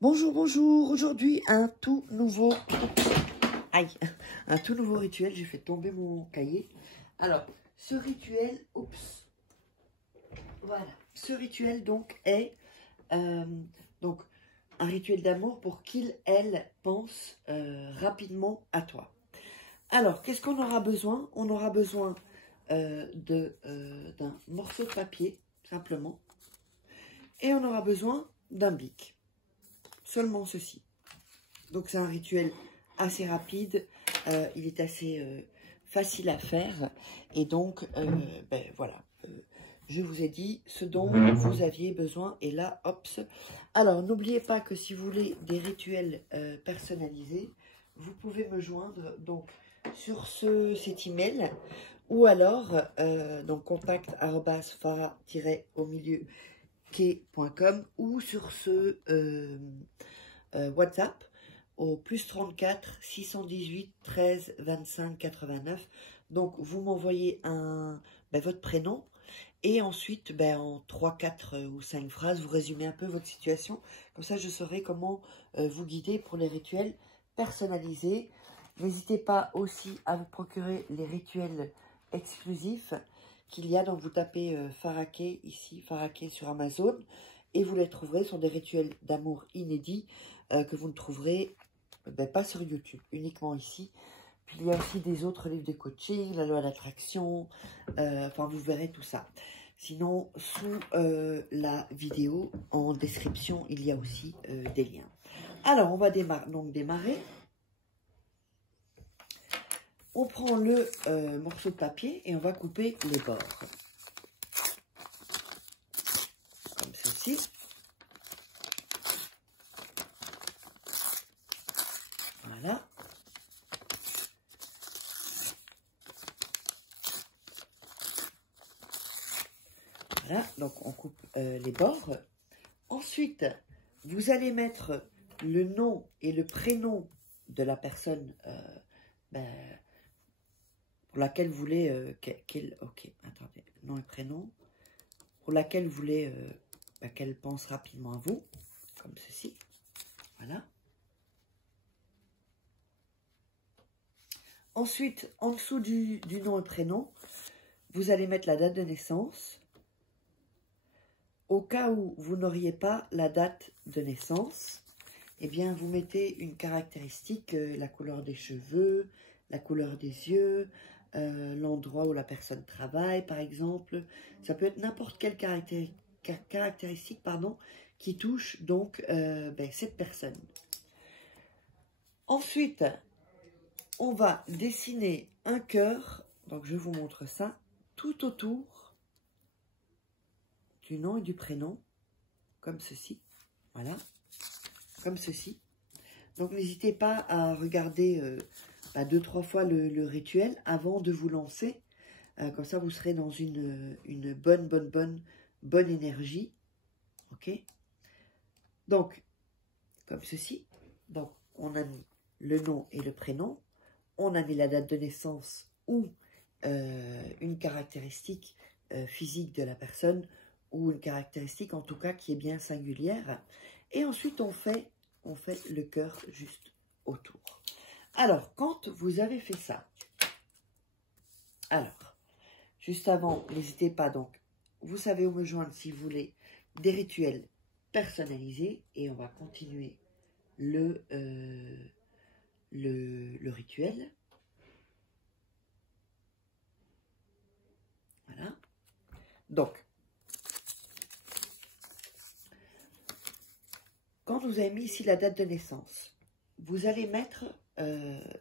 Bonjour, bonjour. Aujourd'hui, un tout nouveau... Aïe, un tout nouveau rituel. J'ai fait tomber mon cahier. Alors, ce rituel... Oups. Voilà. Ce rituel, donc, est... donc, un rituel d'amour pour qu'il, elle, pense rapidement à toi. Alors, qu'est-ce qu'on aura besoin? On aura besoin d'un morceau de papier, simplement. Et on aura besoin d'un bic. Seulement ceci. Donc c'est un rituel assez rapide, il est assez facile à faire. Et donc, voilà, je vous ai dit ce dont vous aviez besoin. Et là, hop. Alors, n'oubliez pas que si vous voulez des rituels personnalisés, vous pouvez me joindre donc sur cet email ou alors donc contact@farah-au-milieu-quai.com ou sur ce WhatsApp au plus 34 618 13 25 89. Donc vous m'envoyez votre prénom et ensuite en 3, 4 ou 5 phrases vous résumez un peu votre situation. Comme ça je saurai comment vous guider pour les rituels personnalisés. N'hésitez pas aussi à vous procurer les rituels exclusifs qu'il y a. Donc vous tapez Farah Kay ici, Farah Kay sur Amazon, et vous les trouverez. Ce sont des rituels d'amour inédits que vous ne trouverez pas sur YouTube, uniquement ici. Puis il y a aussi des autres livres de coaching, la loi d'attraction, enfin vous verrez tout ça. Sinon, sous la vidéo, en description, il y a aussi des liens. Alors, on va démarrer. On prend le morceau de papier et on va couper les bords. Comme ceci. Voilà. Voilà, donc on coupe les bords. Ensuite, vous allez mettre le nom et le prénom de la personne pour laquelle vous voulez ok, attendez, nom et prénom, pour laquelle vous voulez qu'elle pense rapidement à vous, comme ceci. Voilà. Ensuite, en dessous du nom et prénom, vous allez mettre la date de naissance. Au cas où vous n'auriez pas la date de naissance, eh bien, vous mettez une caractéristique, la couleur des cheveux, la couleur des yeux, l'endroit où la personne travaille, par exemple. Ça peut être n'importe quelle caractéristique qui touche donc cette personne. Ensuite, on va dessiner un cœur, donc je vous montre ça, tout autour du nom et du prénom, comme ceci, voilà, comme ceci. Donc n'hésitez pas à regarder 2-3 fois le rituel avant de vous lancer, comme ça vous serez dans une bonne énergie, ok. Donc, comme ceci, donc on a mis le nom et le prénom, on a mis la date de naissance ou une caractéristique physique de la personne, ou une caractéristique en tout cas qui est bien singulière. Et ensuite on fait le cœur juste autour. Alors, quand vous avez fait ça, alors, juste avant, n'hésitez pas donc, vous savez où me joindre si vous voulez des rituels personnalisés. Et on va continuer le rituel. Voilà. Donc, quand vous avez mis ici la date de naissance, vous allez mettre,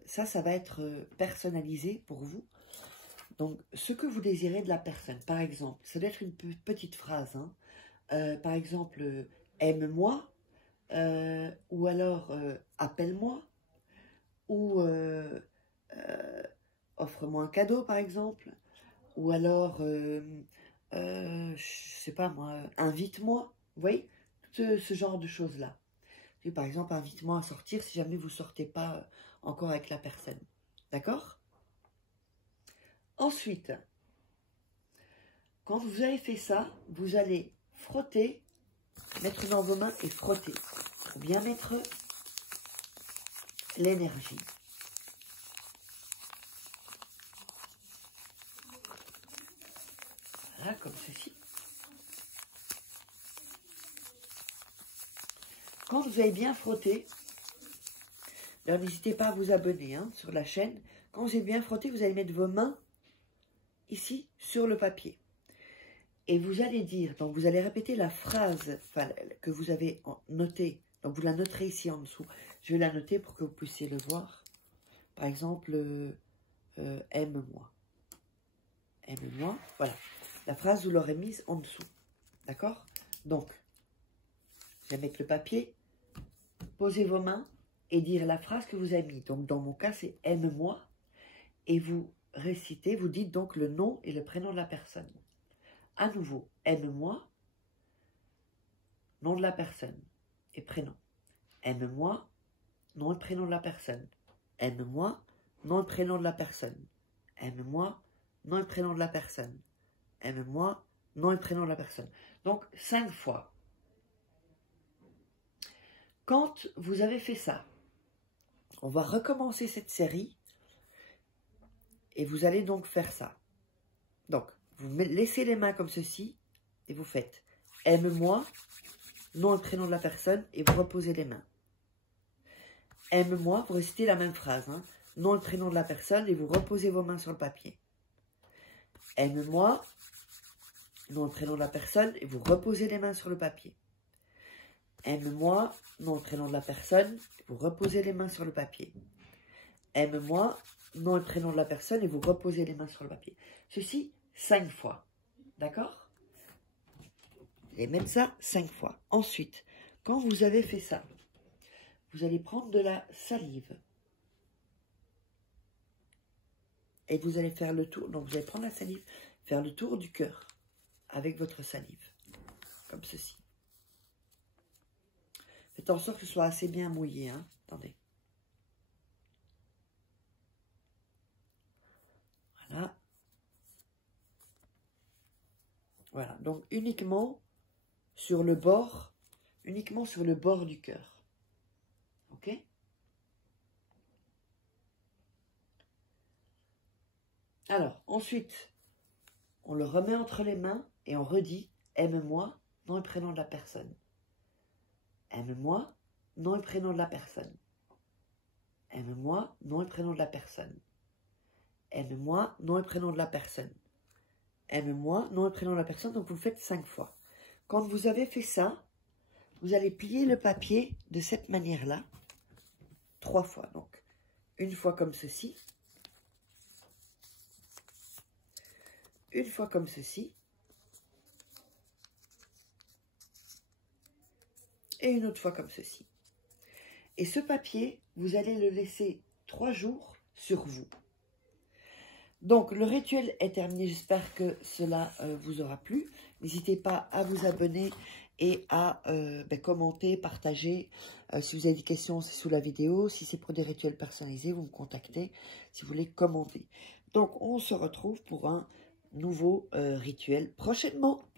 ça va être personnalisé pour vous. Donc, ce que vous désirez de la personne, par exemple, ça doit être une petite phrase. Hein. Par exemple, aime-moi, ou alors appelle-moi, ou offre-moi un cadeau, par exemple, ou alors, je sais pas moi, invite-moi, vous voyez, ce genre de choses-là. Par exemple, invite-moi à sortir si jamais vous ne sortez pas encore avec la personne. D'accord? Ensuite, quand vous avez fait ça, vous allez frotter, mettre dans vos mains et frotter. pour bien mettre l'énergie. Voilà, comme ceci. Quand vous avez bien frotté, alors n'hésitez pas à vous abonner hein, sur la chaîne. Quand vous avez bien frotté, vous allez mettre vos mains ici sur le papier. Et vous allez dire, donc vous allez répéter la phrase que vous avez notée. Donc vous la noterez ici en dessous. Je vais la noter pour que vous puissiez le voir. Par exemple, aime-moi. Aime-moi, voilà. La phrase, vous l'aurez mise en dessous. D'accord? Donc, je vais mettre le papier. Posez vos mains et dire la phrase que vous avez mise. Donc, dans mon cas, c'est aime-moi. Et vous récitez, vous dites donc le nom et le prénom de la personne. À nouveau, aime-moi, nom de la personne et prénom. Aime-moi, nom et prénom de la personne. Aime-moi, nom et prénom de la personne. Aime-moi, nom et prénom de la personne. Aime-moi, nom et prénom de la personne. Donc, 5 fois. Quand vous avez fait ça, on va recommencer cette série et vous allez donc faire ça. Donc, vous laissez les mains comme ceci et vous faites aime-moi, nom et prénom de la personne et vous reposez les mains. Aime-moi, vous récitez la même phrase, hein, nom et prénom de la personne et vous reposez vos mains sur le papier. Aime-moi, nom et prénom de la personne et vous reposez les mains sur le papier. Aime-moi, nom et prénom de la personne, et vous reposez les mains sur le papier. Aime-moi, nom et prénom de la personne et vous reposez les mains sur le papier. Ceci 5 fois. D'accord? Et même ça 5 fois. Ensuite, quand vous avez fait ça, vous allez prendre de la salive. Et vous allez faire le tour. Donc vous allez prendre la salive, faire le tour du cœur avec votre salive. Comme ceci. Faites en sorte que ce soit assez bien mouillé. Hein. Attendez. Voilà. Voilà. Donc uniquement sur le bord du cœur. Ok? Alors, ensuite, on le remet entre les mains et on redit « Aime-moi, nom et prénom de la personne ». Aime-moi, nom et prénom de la personne. Aime-moi, nom et prénom de la personne. Aime-moi, nom et prénom de la personne. Aime-moi, nom et prénom de la personne. Donc, vous le faites 5 fois. Quand vous avez fait ça, vous allez plier le papier de cette manière-là. 3 fois. Donc, une fois comme ceci. Une fois comme ceci. Et une autre fois comme ceci. Et ce papier, vous allez le laisser 3 jours sur vous. Donc, le rituel est terminé. J'espère que cela vous aura plu. N'hésitez pas à vous abonner et à commenter, partager. Si vous avez des questions, c'est sous la vidéo. Si c'est pour des rituels personnalisés, vous me contactez si vous voulez commenter. Donc, on se retrouve pour un nouveau rituel prochainement.